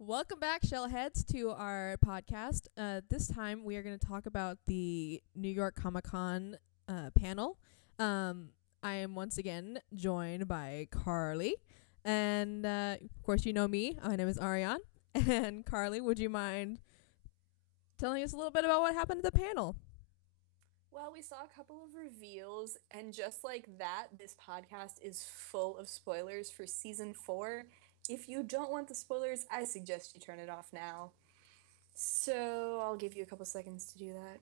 Welcome back, Shellheads, to our podcast. This time we are going to talk about the New York Comic Con panel. I am once again joined by Carly. And, of course, you know me. My name is Ariane. And, Carly, would you mind telling us a little bit about what happened at the panel? Well, we saw a couple of reveals, and just like that, this podcast is full of spoilers for season 4. If you don't want the spoilers, I suggest you turn it off now. So I'll give you a couple seconds to do that.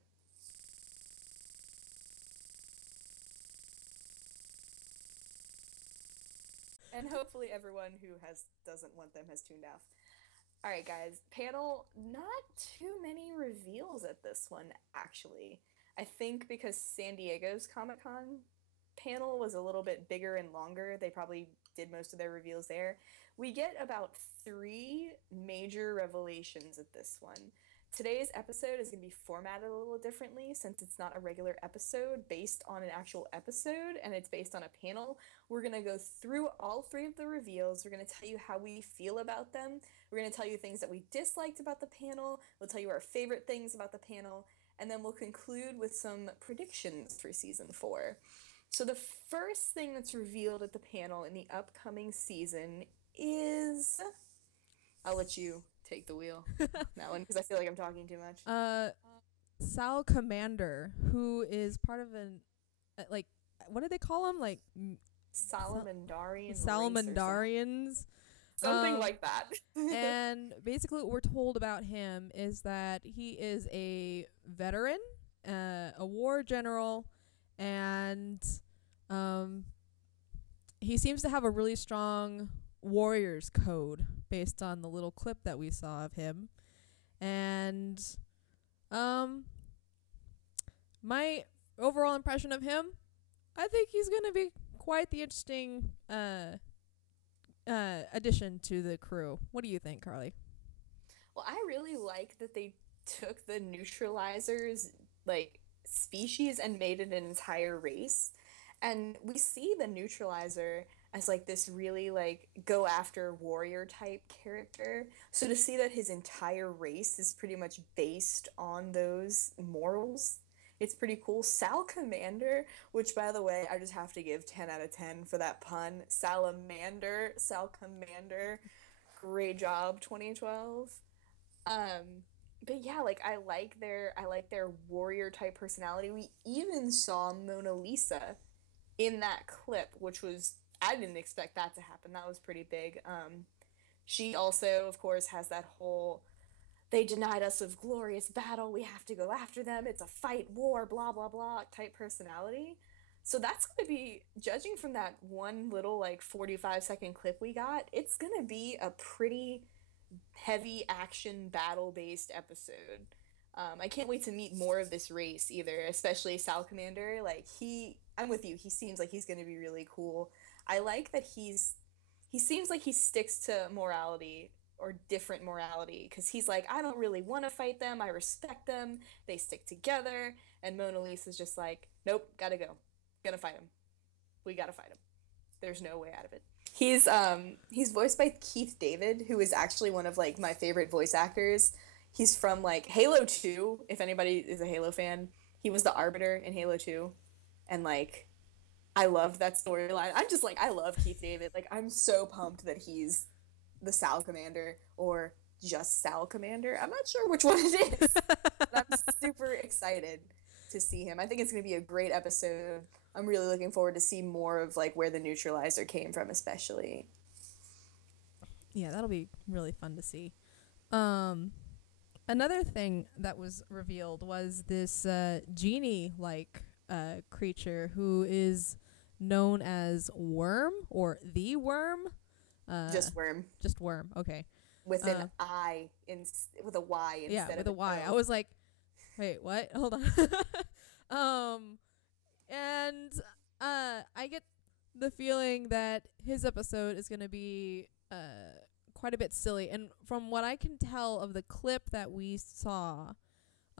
And hopefully everyone who doesn't want them has tuned out. All right, guys. Panel, not too many reveals at this one, actually. I think because San Diego's Comic-Con panel was a little bit bigger and longer, they probably did most of their reveals there. We get about 3 major revelations at this one. Today's episode is going to be formatted a little differently since it's not a regular episode based on an actual episode and it's based on a panel. We're going to go through all 3 of the reveals. We're going to tell you how we feel about them. We're going to tell you things that we disliked about the panel. We'll tell you our favorite things about the panel. And then we'll conclude with some predictions for season 4. So the first thing that's revealed at the panel in the upcoming season is... I'll let you take the wheel that one because I feel like I'm talking too much. Sal Commander, who is part of an, what do they call them? Salamandrian. Salamandrians. Something like that. And basically what we're told about him is that he is a veteran, a war general, and he seems to have a really strong warrior's code based on the little clip that we saw of him. And my overall impression of him, I think he's going to be quite the interesting addition to the crew. What do you think, Carly? Well, I really like that they took the neutralizers species and made it an entire race. And we see the neutralizer as this really go after warrior type character. So to see that his entire race is pretty much based on those morals, it's pretty cool. Sal Commander, which by the way, I just have to give 10 out of 10 for that pun. Salamander, Sal Commander. Great job, 2012. But yeah, I like their warrior type personality. We even saw Mona Lisa in that clip, which was, I didn't expect that to happen. That was pretty big. She also, of course, has that whole, they denied us of glorious battle, we have to go after them, it's a fight, war, blah, blah, blah, type personality. So that's going to be, judging from that one little 45-second clip we got, it's going to be a pretty heavy action battle-based episode. I can't wait to meet more of this race either, especially Sal Commander. I'm with you. He seems like he's going to be really cool. I like that he seems like he sticks to morality or different morality because he's like, I don't really want to fight them. I respect them. They stick together. And Mona Lisa's just like, nope, gotta go. Gonna fight him. We gotta fight him. There's no way out of it. He's voiced by Keith David, who is actually one of my favorite voice actors. He's from Halo 2, if anybody is a Halo fan. He was the Arbiter in Halo 2. And I loved that storyline. I'm just I love Keith David. I'm so pumped that he's the Sal Commander or just Sal Commander. I'm not sure which one it is. But I'm super excited to see him. I think it's going to be a great episode. I'm really looking forward to see more of where the neutralizer came from, especially. Yeah, that'll be really fun to see. Another thing that was revealed was this genie-like creature who is known as Worm or the Worm. Just Worm. Just Worm. Okay. With an I with a Y instead of yeah, with a Y. O. I was like, wait, what? Hold on. And I get the feeling that his episode is going to be quite a bit silly. And from what I can tell of the clip that we saw,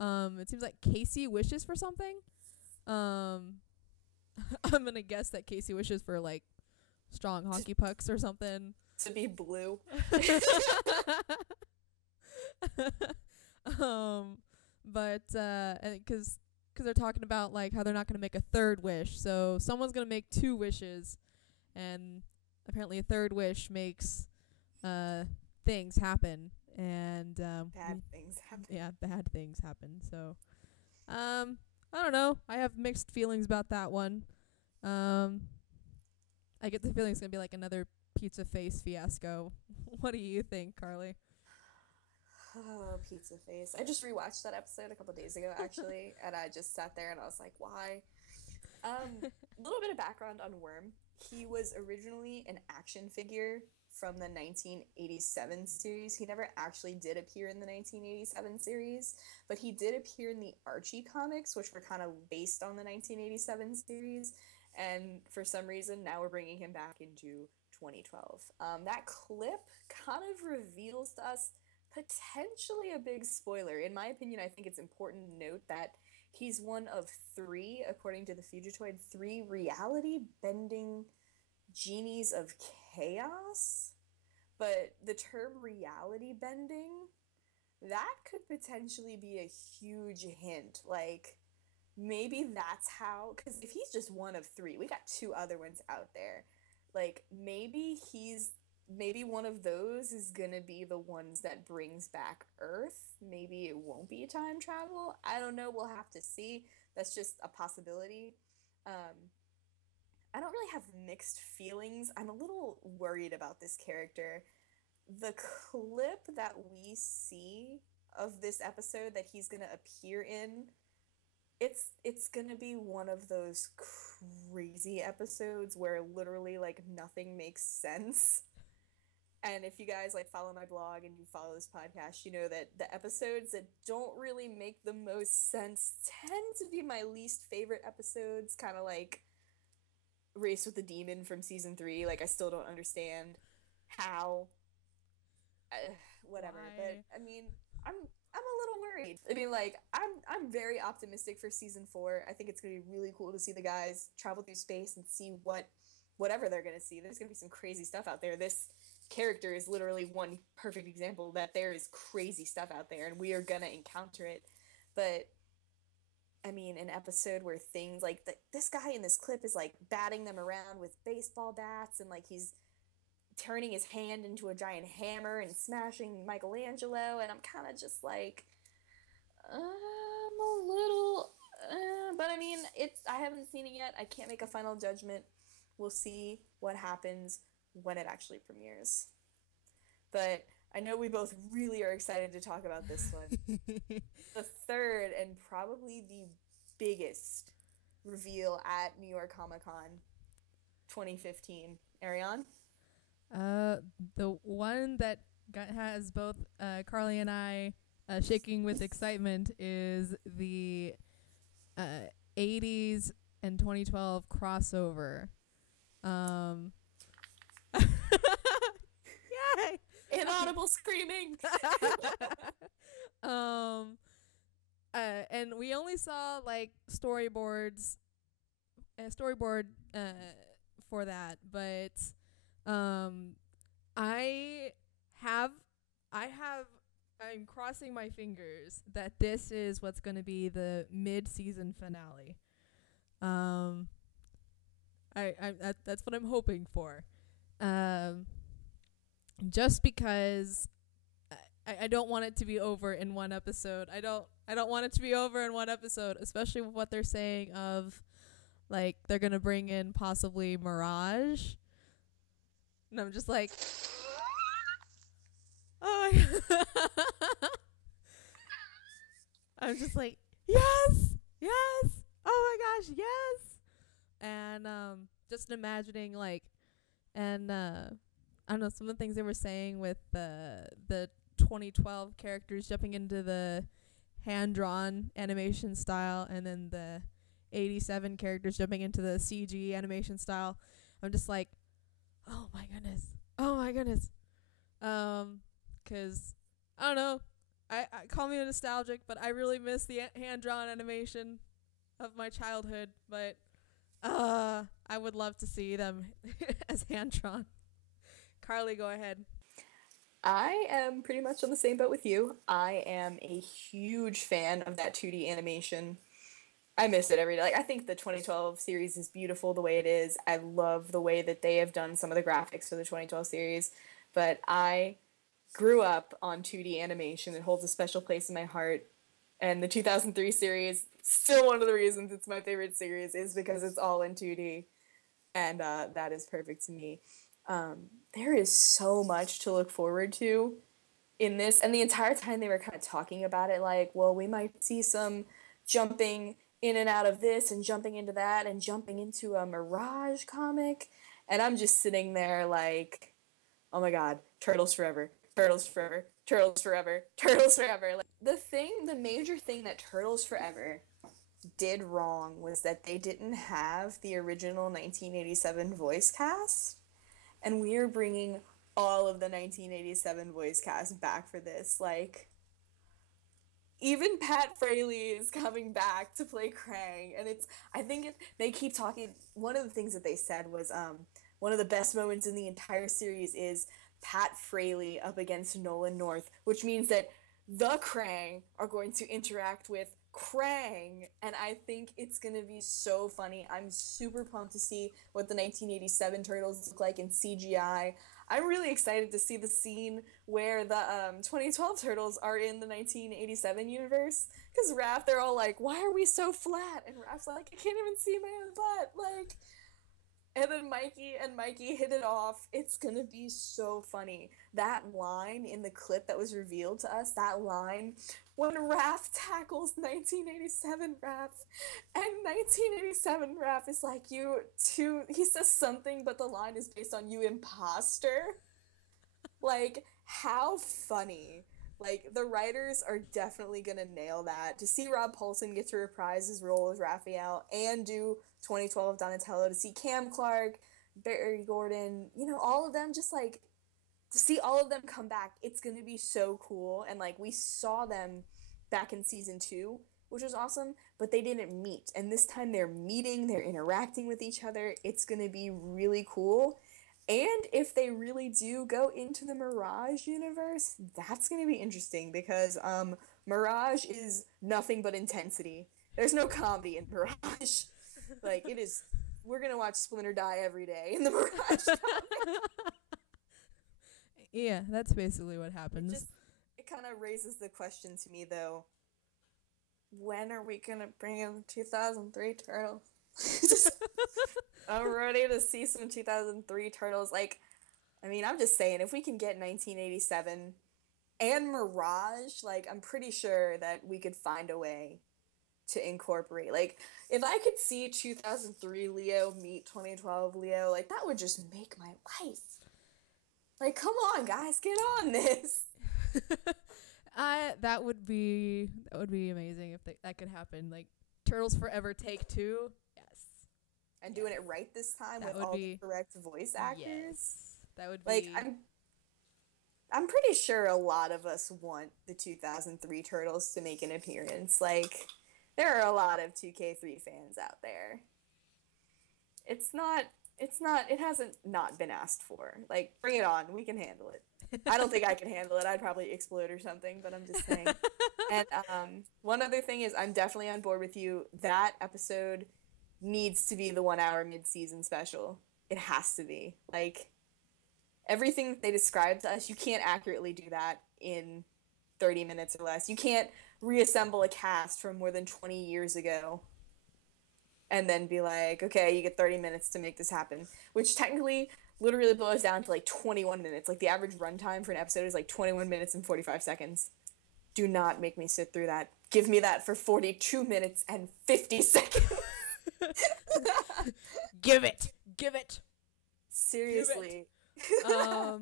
it seems like Casey wishes for something. I'm going to guess that Casey wishes for strong hockey pucks or something. To be blue. But because they're talking about like how they're not going to make a third wish, so someone's going to make 2 wishes, and apparently a third wish makes things happen, and Bad things happen. yeah, bad things happen. So I don't know, I have mixed feelings about that one. I get the feeling it's going to be like another pizza face fiasco. What do you think, Carly? Oh, pizza face. I just rewatched that episode a couple days ago, actually, and I just sat there and I was like, why? A little bit of background on Worm. He was originally an action figure from the 1987 series. He never actually did appear in the 1987 series, but he did appear in the Archie comics, which were kind of based on the 1987 series. And for some reason, now we're bringing him back into 2012. That clip kind of reveals to us potentially a big spoiler. In my opinion, I think it's important to note that he's one of 3, according to the Fugitoid, 3 reality-bending genies of chaos. But the term reality bending, that could potentially be a huge hint. Like, maybe that's how, because if he's just one of 3, we got 2 other ones out there. Like, maybe one of those is gonna be the ones that brings back Earth. Maybe it won't be time travel. I don't know. We'll have to see. That's just a possibility. I don't really have mixed feelings. I'm a little worried about this character. The clip that we see of this episode that he's gonna appear in, it's gonna be one of those crazy episodes where literally like nothing makes sense. And if you guys like follow my blog and you follow this podcast, you know that the episodes that don't really make the most sense tend to be my least favorite episodes, kind of like Race with the Demon from season 3. Like, I still don't understand how, whatever. Why? But I mean, I'm a little worried. I mean, like, I'm very optimistic for season 4. I think it's gonna be really cool to see the guys travel through space and see whatever they're gonna see. There's gonna be some crazy stuff out there. This character is literally one perfect example that there is crazy stuff out there and we are gonna encounter it. But I mean, an episode where things like this guy in this clip is like batting them around with baseball bats, and like he's turning his hand into a giant hammer and smashing Michelangelo, and I'm kind of just like, I'm a little, but I mean, I haven't seen it yet. I can't make a final judgment. We'll see what happens when it actually premieres. But I know we both really are excited to talk about this one. The third and probably the biggest reveal at New York Comic Con 2015. Ariane? The one that has both Carly and I shaking with excitement is the 80s and 2012 crossover. Yay! Inaudible screaming. And we only saw like storyboard for that, but I'm crossing my fingers that this is what's going to be the mid-season finale. That's what I'm hoping for. Just because I don't want it to be over in one episode. I don't want it to be over in one episode, especially with what they're saying of like they're gonna bring in possibly Mirage. And I'm just like, oh my God. I'm just like, yes, oh my gosh, yes. And just imagining like, and I don't know, some of the things they were saying with the 2012 characters jumping into the hand-drawn animation style, and then the 87 characters jumping into the CG animation style. I'm just like, oh my goodness. 'Cause I don't know, I call me nostalgic, but I really miss the hand-drawn animation of my childhood. But I would love to see them as hand-drawn. Carly, go ahead. I am pretty much on the same boat with you. I am a huge fan of that 2D animation. I miss it every day. Like, I think the 2012 series is beautiful the way it is. I love the way that they have done some of the graphics for the 2012 series, but I grew up on 2D animation. It holds a special place in my heart. And the 2003 series, still one of the reasons it's my favorite series, is because it's all in 2D. And that is perfect to me. There is so much to look forward to in this. And the entire time they were kind of talking about it, like, well, we might see some jumping in and out of this and jumping into that and jumping into a Mirage comic. And I'm just sitting there like, oh my god, Turtles forever, Turtles forever, Turtles forever, Turtles forever. Like, the major thing that Turtles Forever did wrong was that they didn't have the original 1987 voice cast, and we are bringing all of the 1987 voice cast back for this. Like, even Pat Fraley is coming back to play Krang, and they keep talking. One of the things that they said was one of the best moments in the entire series is Pat Fraley up against Nolan North, which means that the Krang are going to interact with Krang, and I think it's gonna be so funny. I'm super pumped to see what the 1987 Turtles look like in CGI. I'm really excited to see the scene where the 2012 Turtles are in the 1987 universe, because Raph, they're all like, why are we so flat? And Raph's like, I can't even see my own butt, like, and then Mikey hit it off. It's gonna be so funny. That line in the clip that was revealed to us, that line when Raph tackles 1987 Raph, and 1987 Raph is like, he says something, but the line is based on you imposter. Like, how funny. Like, the writers are definitely gonna nail that. To see Rob Paulsen get to reprise his role as Raphael and do 2012 Donatello, to see Cam Clark, Barry Gordon, all of them, just like, to see all of them come back, it's gonna be so cool. And like, we saw them back in season 2, which was awesome, but they didn't meet. And this time they're meeting, they're interacting with each other. It's gonna be really cool. And if they really do go into the Mirage universe, that's going to be interesting, because Mirage is nothing but intensity. There's no comedy in Mirage. Like, it is, we're going to watch Splinter die every day in the Mirage comic. Yeah, that's basically what happens. It kind of raises the question to me, though, when are we going to bring in the 2003 Turtles? I'm ready to see some 2003 Turtles. Like, I mean, I'm just saying, if we can get 1987 and Mirage, like, I'm pretty sure that we could find a way to incorporate. Like, if I could see 2003 Leo meet 2012 Leo, like, that would just make my life. Like, come on, guys, get on this. That would be amazing if that could happen. Like, Turtles Forever Take 2. And doing it right this time with all the correct voice actors. Yes, that would be. Like, I'm pretty sure a lot of us want the 2003 Turtles to make an appearance. Like, there are a lot of 2K3 fans out there. It hasn't not been asked for. Like, bring it on. We can handle it. I don't think I can handle it. I'd probably explode or something, but I'm just saying. And one other thing is, I'm definitely on board with you. That episode needs to be the 1 hour mid-season special. It has to be. Like, everything that they described to us, you can't accurately do that in 30 minutes or less. You can't reassemble a cast from more than 20 years ago and then be like, okay, you get 30 minutes to make this happen, which technically literally boils down to like 21 minutes. Like, the average runtime for an episode is like 21 minutes and 45 seconds. Do not make me sit through that. Give me that for 42 minutes and 50 seconds. Give it. Seriously. Give it.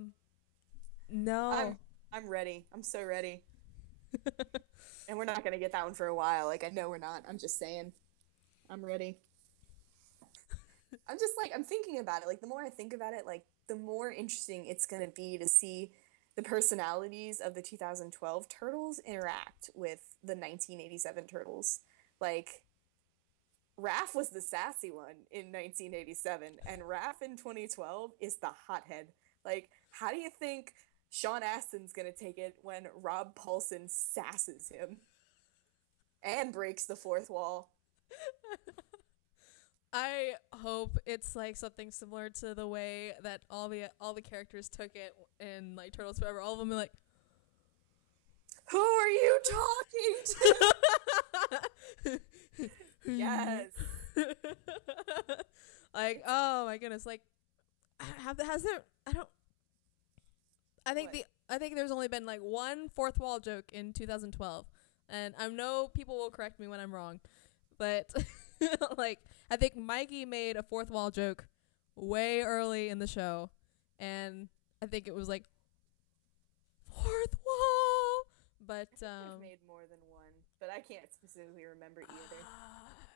No. I'm ready. I'm so ready. And we're not gonna get that one for a while. Like, I know we're not. I'm just saying. I'm ready. I'm thinking about it. Like, the more I think about it, like, the more interesting it's gonna be to see the personalities of the 2012 Turtles interact with the 1987 Turtles. Like, Raph was the sassy one in 1987, and Raph in 2012 is the hothead. Like, how do you think Sean Astin's gonna take it when Rob Paulsen sasses him and breaks the fourth wall. I hope it's like something similar to the way that all the characters took it in like Turtles Forever. All of them are like, "Who are you talking to?" Yes. Like, oh my goodness, like has there I think there's only been like one fourth wall joke in 2012, and I know people will correct me when I'm wrong, but like I think Mikey made a fourth wall joke way early in the show, and I think it was like fourth wall, but I've made more than one, but I can't specifically remember either.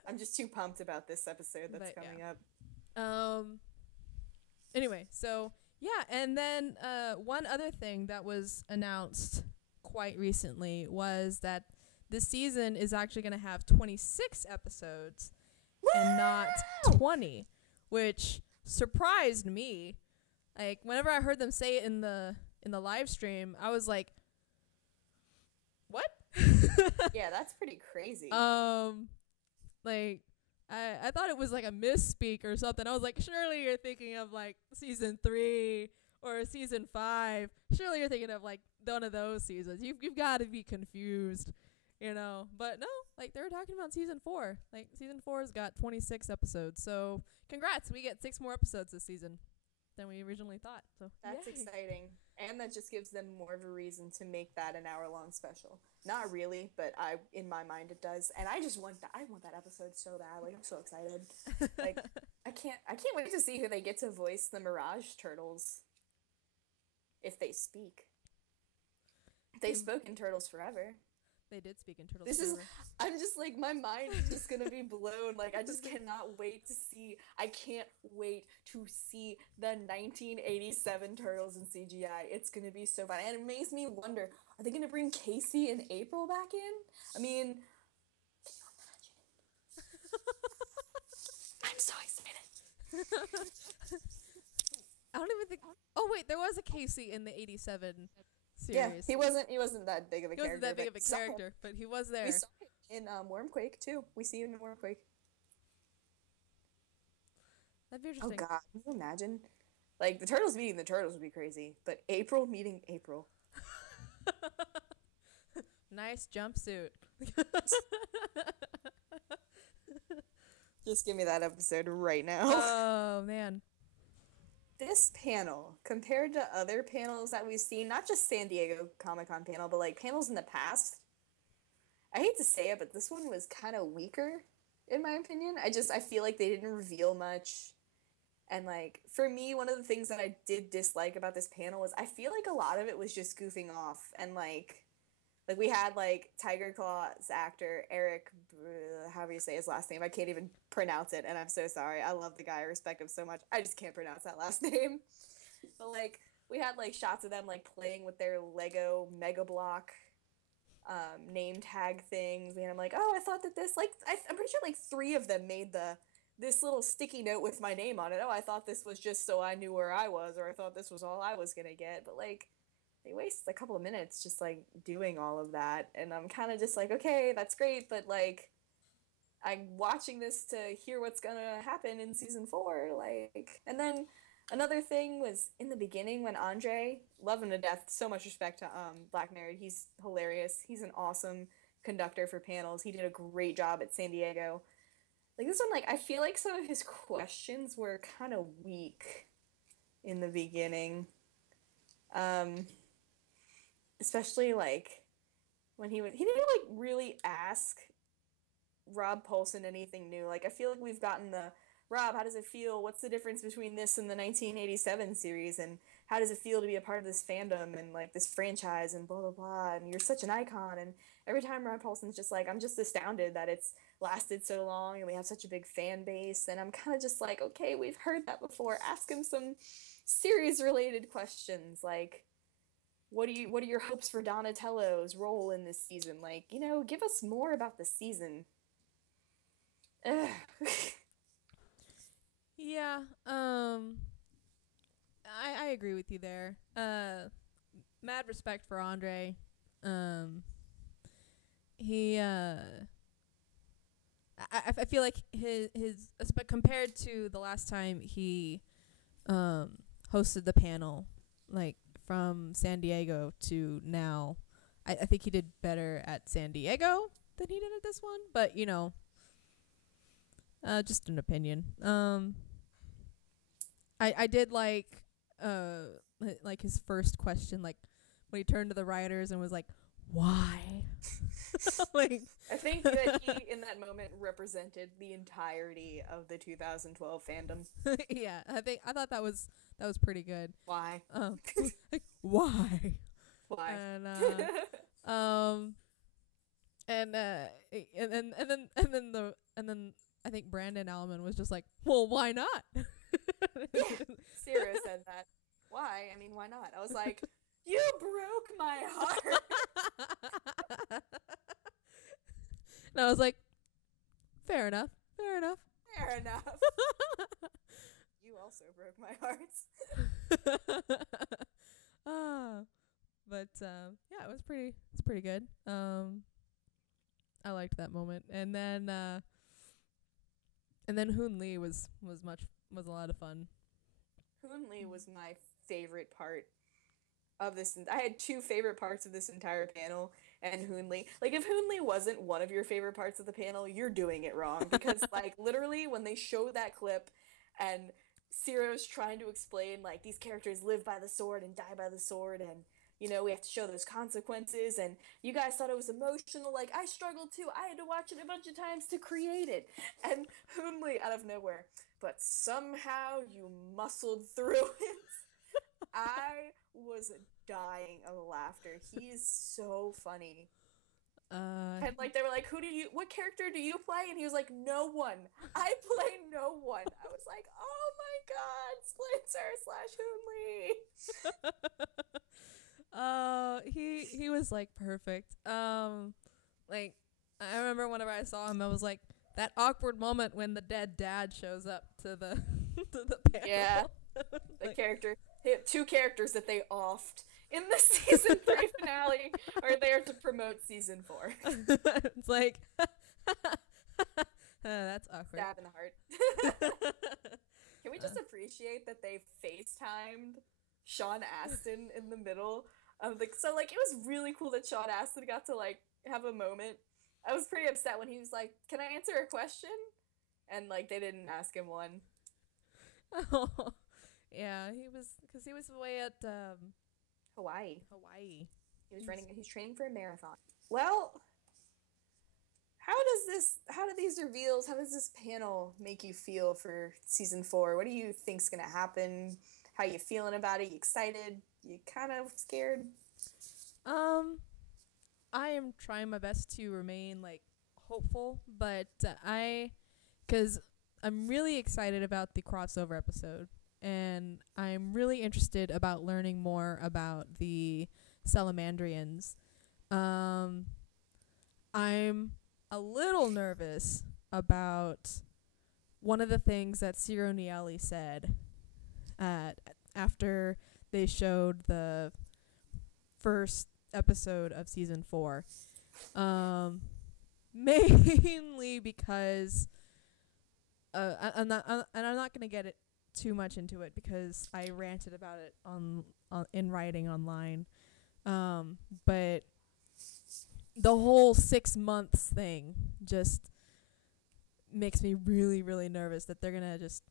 I'm just too pumped about this episode that's coming up. Anyway, so yeah, and then one other thing that was announced quite recently was that this season is actually going to have 26 episodes and not 20, which surprised me. Like whenever I heard them say it in the live stream, I was like, "What?" Yeah, that's pretty crazy. Like I thought it was like a misspeak or something. I was like, surely you're thinking of like season 3 or season 5. Surely you're thinking of like one of those seasons. You've got to be confused, you know. But no, like they were talking about season 4. Like season 4's got 26 episodes. So congrats, we get 6 more episodes this season than we originally thought. So that's yay. exciting, and that just gives them more of a reason to make that an hour-long special. Not really, but in my mind it does, and I want that episode so bad. Like I'm so excited. Like I can't wait to see who they get to voice the Mirage Turtles if they speak. They spoke in Turtles Forever. They did speak in Turtles Forever. I'm just like, my mind is just gonna be blown. Like I just cannot wait to see. I can't wait to see the 1987 Turtles in CGI. It's gonna be so fun, and it makes me wonder: are they gonna bring Casey and April back in? I mean, can you imagine? I'm so excited. I don't even think. Oh wait, there was a Casey in the 87 series. Yeah, he wasn't that big of a character. He wasn't that big of a character, but he was there. We saw it in Wormquake too. We see him in Wormquake. That'd be interesting. Oh god, can you imagine? Like the Turtles meeting the Turtles would be crazy, but April meeting April. Nice jumpsuit. Just give me that episode right now. Oh man. This panel, compared to other panels that we've seen, not just San Diego Comic-Con panel, but like panels in the past, I hate to say it, but this one was kind of weaker, in my opinion. I feel like they didn't reveal much. And like, for me, one of the things that I did dislike about this panel was I feel like a lot of it was just goofing off. And like we had like Tiger Claw's actor, Eric, however you say his last name, I can't even pronounce it, and I'm so sorry. I love the guy, I respect him so much. I just can't pronounce that last name. But like, we had like shots of them like playing with their Lego Mega Block name tag things, and I'm like, oh, I thought that this, like, I'm pretty sure like 3 of them made this little sticky note with my name on it. Oh, I thought this was just so I knew where I was, or I thought this was all I was gonna get. But like, they waste a couple of minutes just like doing all of that, and I'm kind of just like, okay, that's great, but like, I'm watching this to hear what's gonna happen in season 4, like. And then another thing was in the beginning when Andre, love him to death, so much respect to Black Nerd, he's hilarious, he's an awesome conductor for panels, he did a great job at San Diego. Like this one, like I feel like some of his questions were kind of weak in the beginning. Especially like when he didn't like really ask Rob Paulsen anything new. Like I feel like we've gotten the Rob, how does it feel? What's the difference between this and the 1987 series? And how does it feel to be a part of this fandom and like this franchise and blah blah blah? And you're such an icon. And every time Rob Paulsen's just like, I'm just astounded that it's lasted so long and we have such a big fan base. And I'm kind of just like, okay, we've heard that before. Ask him some series related questions like, what are your hopes for Donatello's role in this season? Like, you know, give us more about the season. Ugh. Yeah, I agree with you there. mad respect for Andre. He I feel like his compared to the last time he hosted the panel, like from San Diego to now, I think he did better at San Diego than he did at this one. But just an opinion. I did like his first question, like when he turned to the writers and was like, "Why?" Like, I think that he in that moment represented the entirety of the 2012 fandom. Yeah, I thought that was pretty good. Why? Like, why? Why? And then I think Brandon Allman was just like, well, why not? Sarah said that. Why? I mean, why not? I was like, you broke my heart. And I was like, fair enough. Fair enough. You also broke my heart. But yeah, it's pretty good. I liked that moment. And then Hoon Lee was a lot of fun. Hoon Lee was my favorite part of this. I had two favorite parts of this entire panel, and Hoon Lee. Like, if Hoon Lee wasn't one of your favorite parts of the panel, you're doing it wrong. Because, like, literally, when they show that clip, and Ciro's trying to explain, like, these characters live by the sword and die by the sword, and, you know, we have to show those consequences, and you guys thought it was emotional. Like, I struggled too. I had to watch it a bunch of times to create it. And Hoon Lee, out of nowhere, but somehow you muscled through it. I was dying of laughter. He is so funny. And like they were like, what character do you play? And he was like, no one. I play no one. I was like, oh my god, Splinter / Hoon Lee. He was like perfect. Like I remember whenever I saw him, I was like, that awkward moment when the dead dad shows up to the to the panel. Yeah. The character. Two characters that they offed in the season 3 finale are there to promote season 4. It's like, that's awkward. Stab in the heart. Can we just appreciate that they FaceTimed Sean Astin in the middle of the... So, like, it was really cool that Sean Astin got to, like, have a moment. I was pretty upset when he was like, can I answer a question? And, like, they didn't ask him one. Oh. Yeah, he was away at Hawaii. He's training for a marathon. Well, how does this panel make you feel for season 4? What do you think's gonna happen? How you feeling about it? You excited? You kind of scared? I am trying my best to remain like hopeful, but because I'm really excited about the crossover episode. And I'm really interested about learning more about the Salamandrians. I'm a little nervous about one of the things that Ciro Nieli said after they showed the first episode of season 4. Mainly because I'm not going to get it too much into it because I ranted about it on in writing online, but the whole 6 months thing just makes me really, really nervous that they're gonna just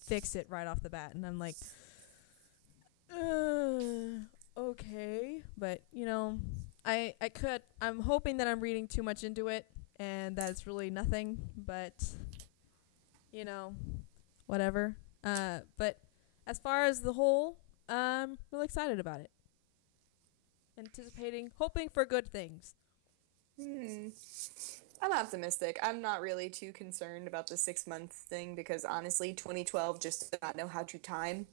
fix it right off the bat, and I'm like, okay, but I'm hoping that I'm reading too much into it and that's really nothing, but whatever. But as far as the whole, I'm really excited about it. Hoping for good things. I'm optimistic. I'm not really too concerned about the 6-month thing because honestly, 2012 just did not know how to time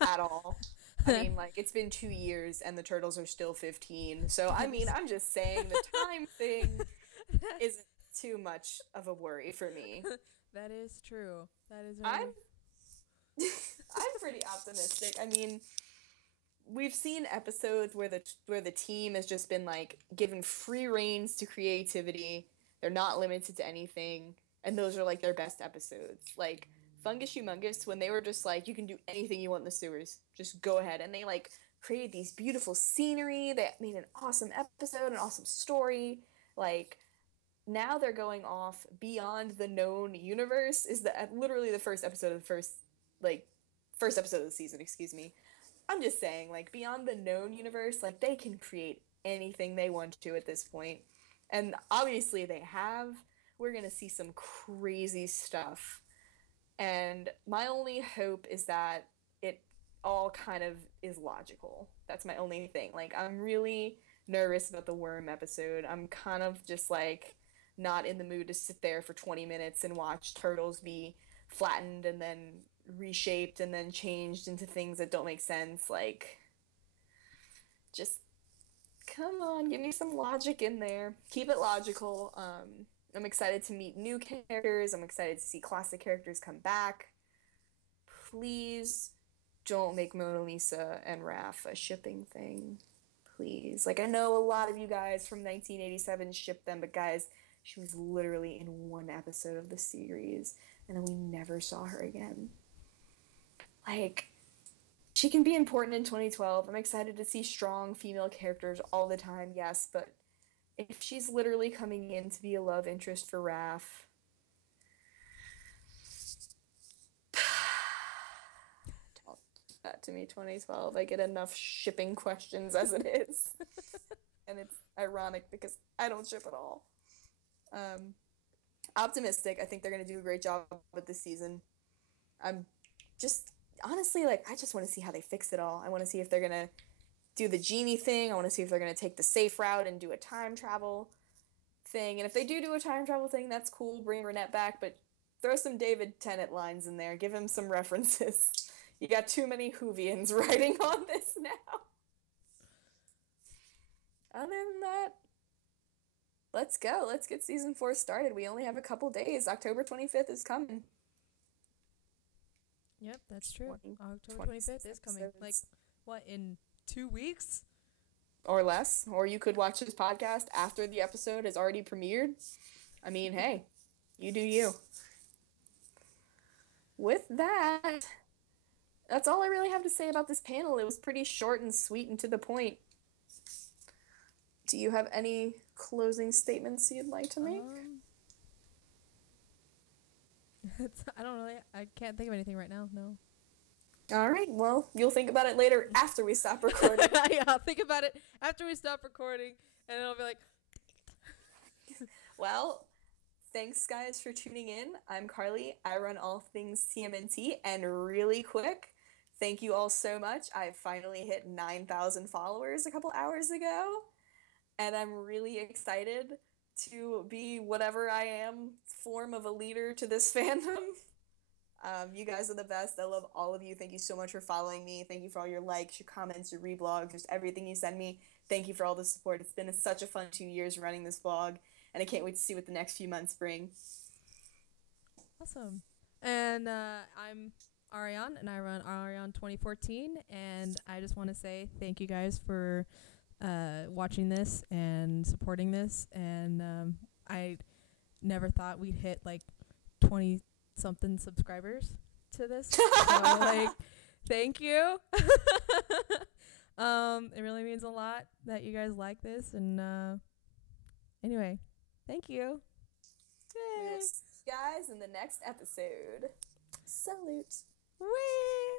at all. I mean, like, it's been 2 years and the turtles are still 15. So, I mean, I'm just saying the time thing isn't too much of a worry for me. That is true. That is I'm pretty optimistic. I mean, we've seen episodes where the team has just been like given free reins to creativity. They're not limited to anything, and those are like their best episodes. Like Fungus Humongous, when they were just like, you can do anything you want in the sewers, just go ahead, and they like created these beautiful scenery. They made an awesome episode, an awesome story. Like now they're going off beyond the known universe. Is the literally the first episode of the first episode of the season. Excuse me. I'm just saying, like, beyond the known universe, like, they can create anything they want to at this point. And obviously they have. We're going to see some crazy stuff. And my only hope is that it all kind of is logical. That's my only thing. Like, I'm really nervous about the worm episode. I'm kind of just, like, not in the mood to sit there for 20 minutes and watch turtles be flattened and then reshaped and then changed into things that don't make sense. Like, just come on, give me some logic in there. Keep it logical. I'm excited to meet new characters. I'm excited to see classic characters come back. Please don't make Mona Lisa and Raph a shipping thing. Please. Like, I know a lot of you guys from 1987 shipped them, but guys, she was literally in one episode of the series, and then we never saw her again. Like, she can be important in 2012. I'm excited to see strong female characters all the time, yes, but if she's literally coming in to be a love interest for Raph, don't do that to me, 2012. I get enough shipping questions as it is. And it's ironic because I don't ship at all. Optimistic. I think they're going to do a great job with this season. I'm just, honestly, like, I just want to see how they fix it all. I want to see if they're going to do the genie thing. I want to see if they're going to take the safe route and do a time travel thing. And if they do a time travel thing, that's cool. Bring Renette back, but throw some David Tennant lines in there. Give him some references. You got too many Whovians writing on this now. Other than that, let's go. Let's get season 4 started. We only have a couple days. October 25th is coming. Yep, that's true. October 25th is coming. Like, what, in 2 weeks? Or less. Or you could watch this podcast after the episode has already premiered. I mean, hey, you do you. With that, that's all I really have to say about this panel. It was pretty short and sweet and to the point. Do you have any closing statements you'd like to make? I don't really, I can't think of anything right now, no. All right, well, you'll think about it later after we stop recording. Yeah, I'll think about it after we stop recording, and it'll be like... Well, thanks, guys, for tuning in. I'm Carly. I run all things TMNT, and really quick, thank you all so much. I finally hit 9,000 followers a couple hours ago, and I'm really excited to be whatever I am, form of a leader to this fandom. You guys are the best. I love all of you. Thank you so much for following me. Thank you for all your likes, your comments, your reblogs, just everything you send me. Thank you for all the support. It's been such a fun 2 years running this blog, and I can't wait to see what the next few months bring. Awesome. And I'm Ariane, and I run Ariane 2014, and I just want to say thank you guys for watching this and supporting this, and I never thought we'd hit like 20-something subscribers to this, so like, thank you. It really means a lot that you guys like this, and anyway, thank you. Yay. We'll see you guys in the next episode. Salute. Whee!